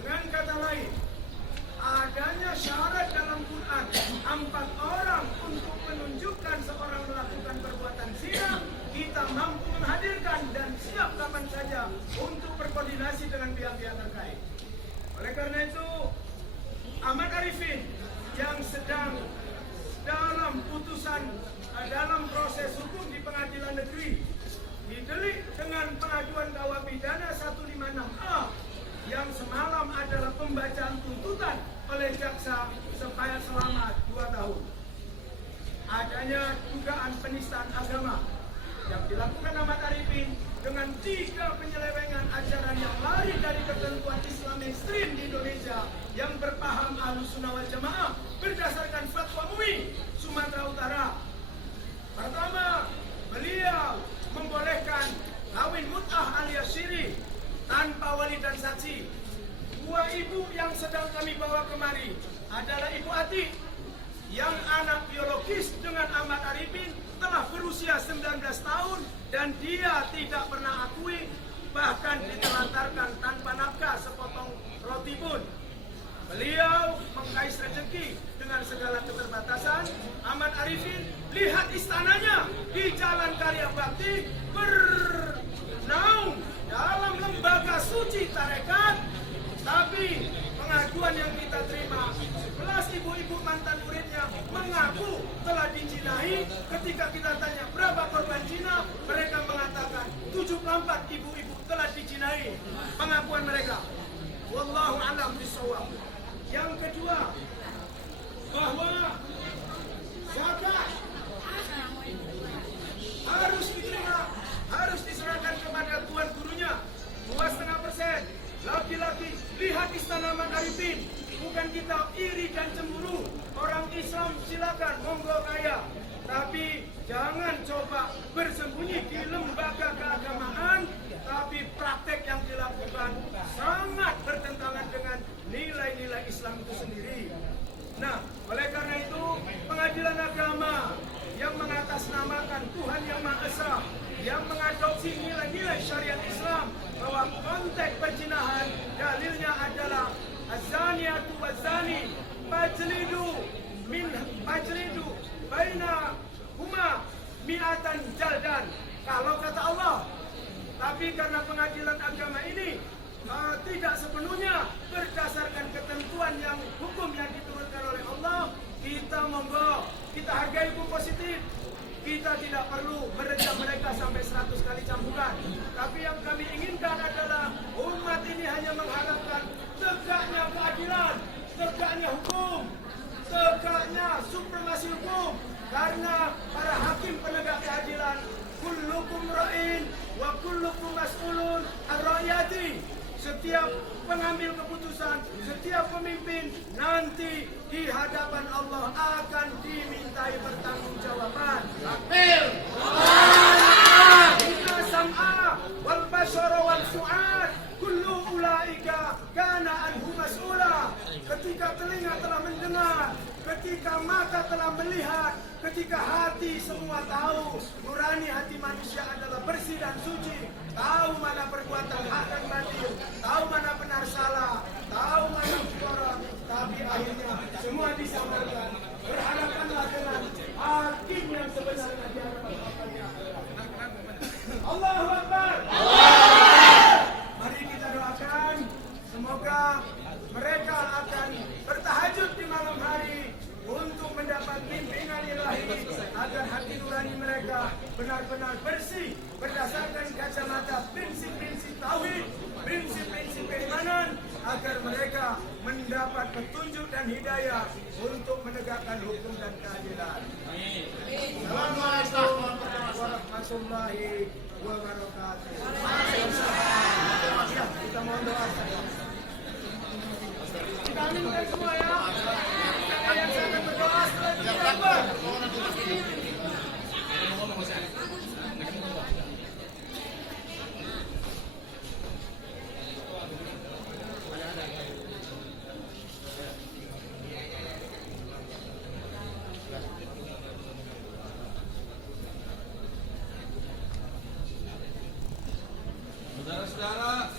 Dengan kata lain, adanya syarat dalam Quran 4 orang untuk menunjukkan seorang melakukan perbuatan zina, kita mampu menghadirkan dan siap kapan saja untuk berkoordinasi dengan pihak-pihak terkait. Oleh karena itu, Ahmad Arifin yang sedang dalam putusan dalam proses hukum di pengadilan negeri didelik dengan pengajuan dakwah pidana 156A yang semalam adalah pembacaan tuntutan oleh jaksa supaya selama 2 tahun. Adanya dugaan penistaan agama yang dilakukan Ahmad Arifin dengan 3 penyelewengan ajaran yang lari dari ketentuan Islam mainstream di Indonesia yang berpaham Ahlussunnah wal Jamaah berdasarkan fatwa MUI Sumatera Utara. Pertama, beliau membolehkan kawin mut'ah alias syiri tanpa wali dan saksi. 2 ibu yang sedang kami bawa kemari adalah Ibu Ati yang anak biologis dengan Ahmad Arifin telah berusia 19 tahun dan dia tidak pernah akui, bahkan ditelantarkan tanpa nafkah sepotong roti pun. Beliau mengais rezeki dengan segala keterbatasan. Ahmad Arifin lihat istananya di Jalan Karya Bakti bernaung dalam lembaga suci tarekat. Tapi pengaduan yang kita terima, 11 ibu-ibu mantan muridnya mengaku telah dijinahi. Ketika kita tanya berapa korban zina, mereka mengatakan 74 ibu-ibu telah dijinahi. Pengakuan mereka. Wallahu a'lam bishawab. Yang kedua, bahwa zakat harus diterima, harus diserahkan kepada tuan gurunya 2,5%. Laki-laki, lihat istana Ahmad Arifin. Bukan kita iri dan cemburu. Orang Islam silakan, monggo kaya. Tapi jangan coba bersembunyi di lembaga keagamaan. Tapi praktek yang dilakukan sangat bertentangan dengan nilai-nilai Islam itu sendiri. Nah, oleh karena itu pengadilan agama yang mengatasnamakan Tuhan Yang Maha Esa, yang mengadopsi nilai-nilai syariat Islam, bahwa konteks perzinahan dalilnya adalah az-zaniyatu waz-zani fajlidu baina huma mi'atan jaldan. Kalau kata Allah. Tapi karena pengadilan agama ini tidak sepenuhnya berdasarkan ketentuan yang hukum yang diturunkan oleh Allah, kita monggo, kita hargai hukum positif. Kita tidak perlu merejam mereka sampai 100 kali cambukan. Tapi yang kami inginkan adalah umat ini hanya mengharapkan tegaknya keadilan, tegaknya hukum, tegaknya supremasi hukum. Karena para hakim penegak keadilan, kullukum ra'in wa kullukum mas'ulun ar-ra'yati. Setiap pengambil keputusan, setiap pemimpin nanti di hadapan Allah akan dimintai pertanggungjawaban. Takbir. Inna sam'a wal basara wal fu'ad kullu ulaika kana anhu mas'ula. Ketika telinga telah mendengar, ketika mata telah melihat, ketika hati semua tahu, nurani hati manusia adalah bersih dan suci, tahu mana perbuatan hak dan batil, tahu mana benar salah, tahu mana mudarat, tapi akhirnya semua disamarkan. Berhadapanlah dengan hakim yang sebenarnya di hadapan Bapaknya. Allahu Akbar. Mari kita doakan semoga mereka akan bertahajud di malam hari untuk mendapat bimbingan ilahi agar hati nurani mereka benar-benar bersih berdasarkan kacamata prinsip-prinsip tauhid, prinsip-prinsip keimanan, agar mereka mendapat petunjuk dan hidayah untuk menegakkan hukum dan keadilan. Assalamualaikum warahmatullahi wabarakatuh. Kita mohon doa. Kita aminkan semua ya. Yang saya akan berdoa setelah itu berdoa. Saudara-saudara,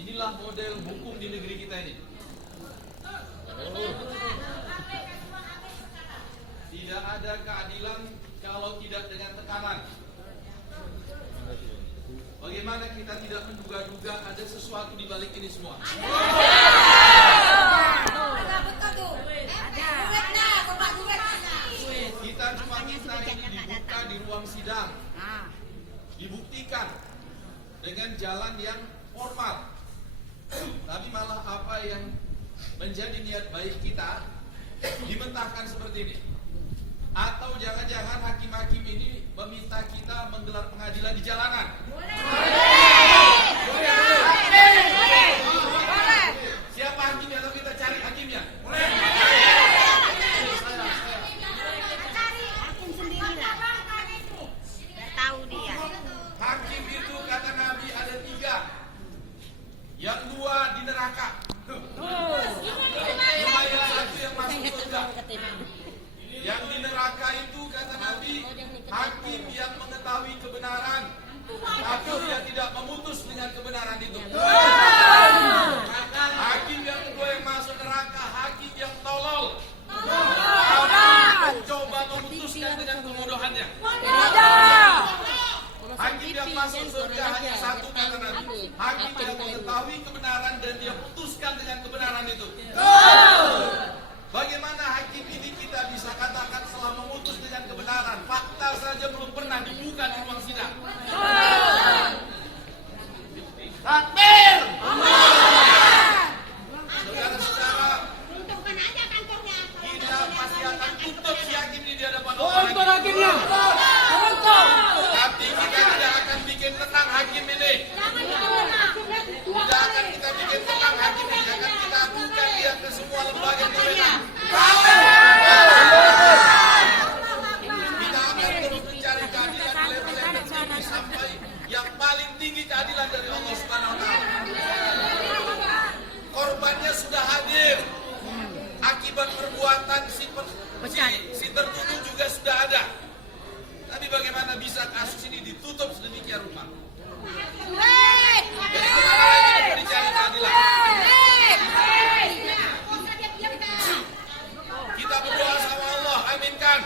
Inilah model hukum di negeri kita ini. Tidak ada keadilan kalau tidak dengan tekanan. Bagaimana kita tidak menduga-duga ada sesuatu di balik ini semua? Kita cuma minta ini dibuka di ruang sidang, dibuktikan dengan jalan yang formal. Tapi malah apa yang menjadi niat baik kita dimentahkan seperti ini. Atau jangan-jangan hakim-hakim ini meminta kita menggelar pengadilan di jalanan. Siapa hakimnya? Atau kita cari hakimnya? Hakim sendiri lah. Nggak tahu dia. Hakim itu kata Nabi ada 3. Yang 2 di neraka. Cuma yang 1 yang masuk surga. Yang di neraka itu kata Nabi, hakim yang mengetahui kebenaran, tapi dia tidak memutus dengan kebenaran itu. Hakim yang kedua yang masuk neraka, hakim yang tolol, mencoba memutuskan dengan kebodohannya. Hakim yang masuk surga hanya 1 kata Nabi, hakim yang mengetahui kebenaran dan dia putuskan dengan kebenaran itu. Bagaimana hakim ini kita bisa katakan setelah memutus dengan kebenaran, fakta saja belum pernah dibuka di ruang sidang. Takbir! Saudara-saudara, kita pasti akan tutup si hakim ini di hadapan Allah. Tapi kita tidak akan bikin tenang hakim ini. Tidak akan kita bikin tenang hakim ini. Akan kita adukan dia ke semua lembaga berwenang. Kita akan terus mencari keadilan di level yang tertinggi sampai yang paling tinggi keadilan dari Allah Subhanahu wa taala. Korbannya sudah hadir. Akibat perbuatan si tertuduh juga sudah ada. Tapi bagaimana bisa kasus ini ditutup sedemikian rupa? Jadi kemana lagi kita dicari keadilan? Kita berdoa sama Allah, aminkan.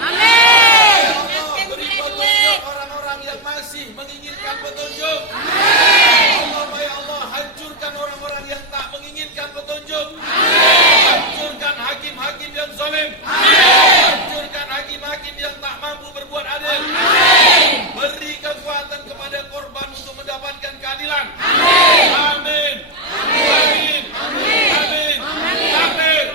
Amin. Ya Allah, beri petunjuk orang-orang yang masih menginginkan petunjuk. Allah, ya Allah, hancurkan orang-orang yang tak menginginkan petunjuk. Hancurkan hakim-hakim yang zalim. Hancurkan hakim-hakim yang tak mampu berbuat adil. Beri kekuatan kepada korban untuk mendapatkan keadilan. Amin. Amin. Amin. Amin.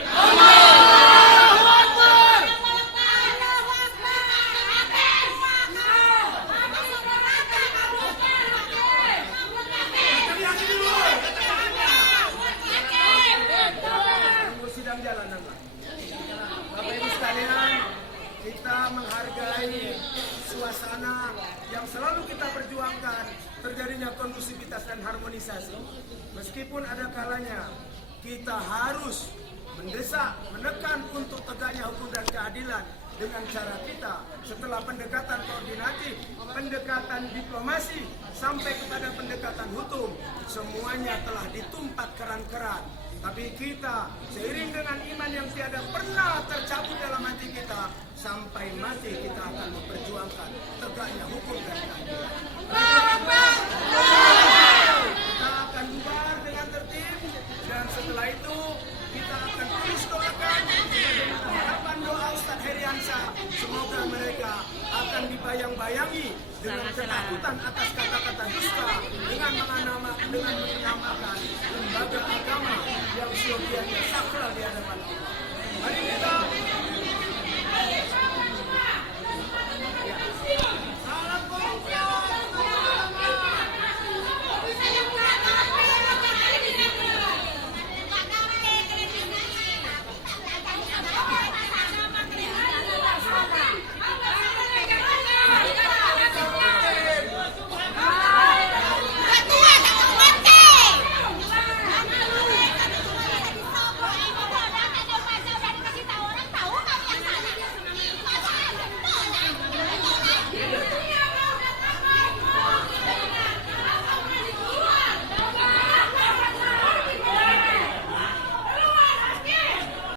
Sidang jalanan, Bapak Ibu sekalian, kita menghargai suasana yang selalu kita perjuangkan terjadinya kondusivitas dan harmonisasi. Meskipun ada kalanya kita harus mendesak, menekan untuk tegaknya hukum dan keadilan dengan cara kita setelah pendekatan koordinatif, pendekatan diplomasi, sampai kepada pendekatan hukum, semuanya telah ditumpat keran-keran. Tapi kita seiring dengan iman yang tiada pernah tercabut dalam hati kita, sampai mati kita akan memperjuangkan tegaknya hukum dan keadilan. Kita akan bubar dengan tertib, dan setelah itu kita akan terus doakan harapan doa Ustaz Heriansyah. Semoga mereka akan dibayang-bayangi dengan ketakutan atas kata-kata dusta, dengan menamakan